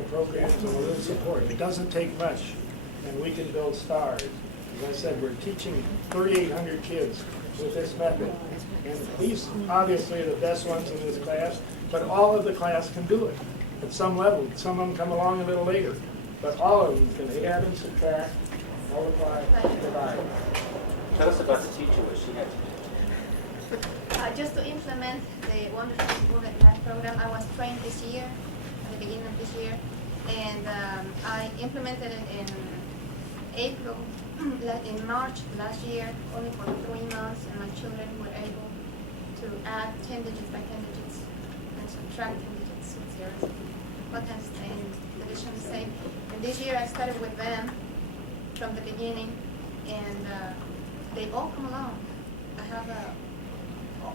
of programs and a little support. It doesn't take much, and we can build stars. As I said, we're teaching 3,800 kids with this method. And these obviously are the best ones in this class, but all of the class can do it at some level. Some of them come along a little later, but all of them can add and subtract, multiply, divide. Tell us about the teacher, what she had to do. Just to implement the Wonderful Improvement Math Program, I was trained this year, at the beginning of this year, and I implemented it in April, in March last year, only for 3 months, and my children were able to add 10 digits by 10 digits and subtract 10 digits with zeros. What kind of thing, division, say. And this year I started with them from the beginning, and they all come along. I have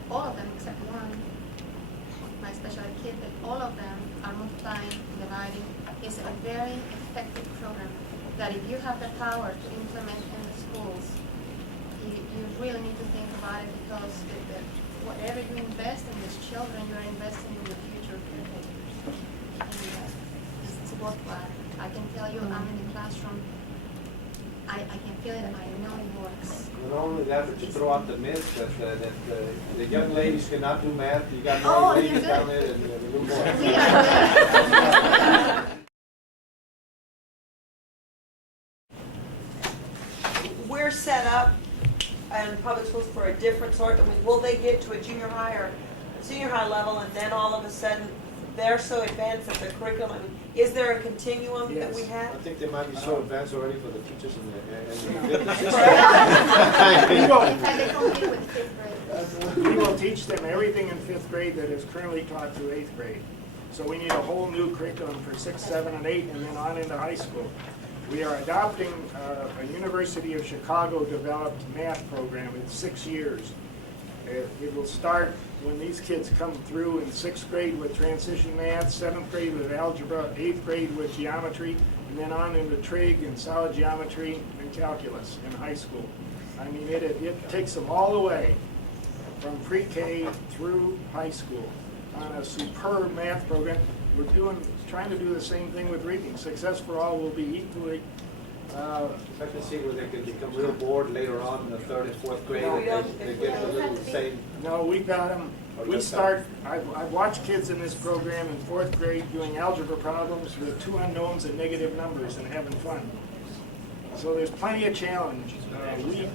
all of them except one, my special ed kid, but all of them are multiplying, dividing. It's a very effective program that if you have the power to implement in the schools, you really need to think about it, because whatever you invest in these children, you're investing in the future caretakers. And it's worthwhile. I can tell you, I'm in the classroom, I can feel it, I know it works. Not only that, but you throw out the myth that the young ladies cannot do math. You got Oh, more you're ladies good. down there than the little boys. We are good. We're set up in public schools for a different sort. I mean, will they get to a junior high or senior high level, and then all of a sudden they're so advanced that the curriculum? I mean, is there a continuum that we Yes. have? I think they might be so advanced already for the teachers and the fitness We In will, fact, they compete with 5th grade. we will teach them everything in 5th grade that is currently taught through 8th grade. So we need a whole new curriculum for 6, 7, and 8, and then on into high school. We are adopting a University of Chicago developed math program. It's 6 years. It will start when these kids come through in 6th grade with transition math, 7th grade with algebra, 8th grade with geometry, and then on into trig and solid geometry and calculus in high school. I mean, it takes them all the way from pre-K through high school on a superb math program. We're trying to do the same thing with reading. Success for All will be equally. I can see where they can become real bored later on in the 3rd and 4th grade. No, They get a little same. No, we've got them. I've watched kids in this program in 4th grade doing algebra problems with 2 unknowns and negative numbers and having fun. So there's plenty of challenge. We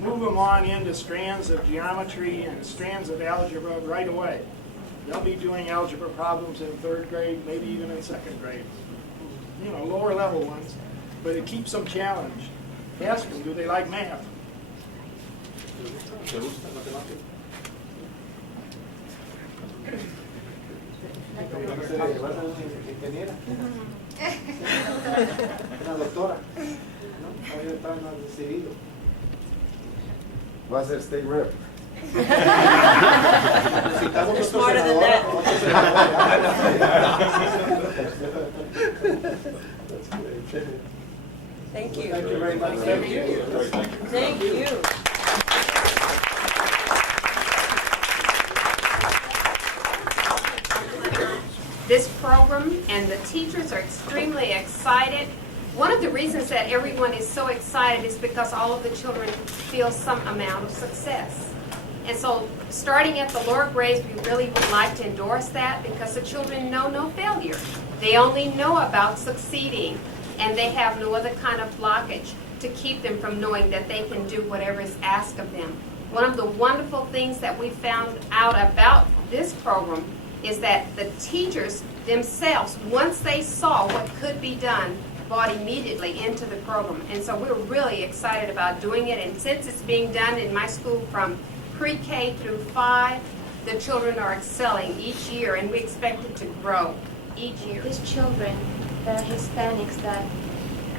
move them on into strands of geometry and strands of algebra right away. They'll be doing algebra problems in 3rd grade, maybe even in 2nd grade. You know, lower level ones. But it keeps them challenged. Ask them, do they like math? ¿Te gusta matemática? ¿Vas a ser ingeniera? Una doctora, ¿no? Ahí está más decidido. Va a ser state rep. Necesitamos You're otro smarter than senador, that. otro senador. That's great. Thank you. Thank you very much. Thank you. Thank you. This program and the teachers are extremely excited. One of the reasons that everyone is so excited is because all of the children feel some amount of success. And so starting at the lower grades, we really would like to endorse that, because the children know no failure. They only know about succeeding, and they have no other kind of blockage to keep them from knowing that they can do whatever is asked of them. One of the wonderful things that we found out about this program is that the teachers themselves, once they saw what could be done, bought immediately into the program. And so we're really excited about doing it. And since it's being done in my school from pre-K through 5, the children are excelling each year, and we expect it to grow each year. These children that are Hispanics that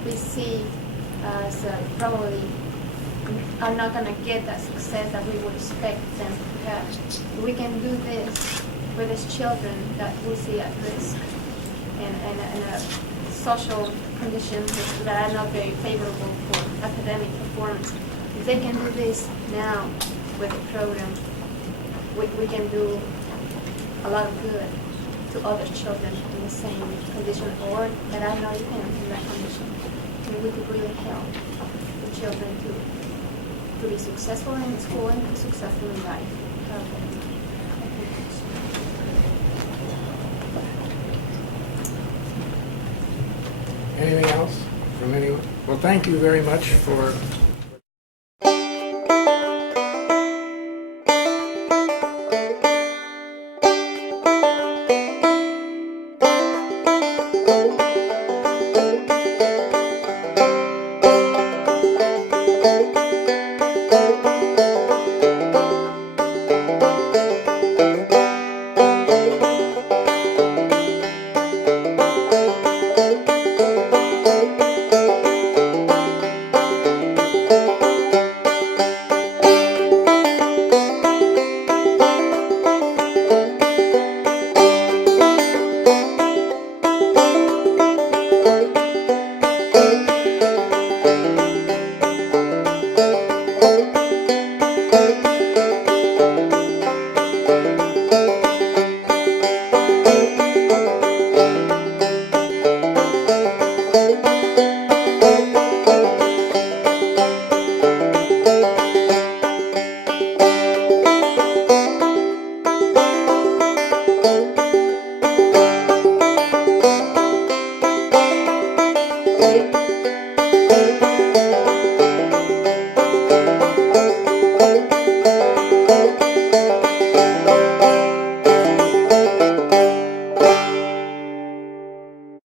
we see as probably are not going to get that success that we would expect them to have. We can do this for these children that we see at risk and social conditions that are not very favorable for academic performance. If they can do this now with the program, we can do a lot of good to other children in the same conditions. condition or that are not dependent on that condition. And we could really help the children to be successful in school and be successful in life. Anything else from anyone? Well, thank you very much for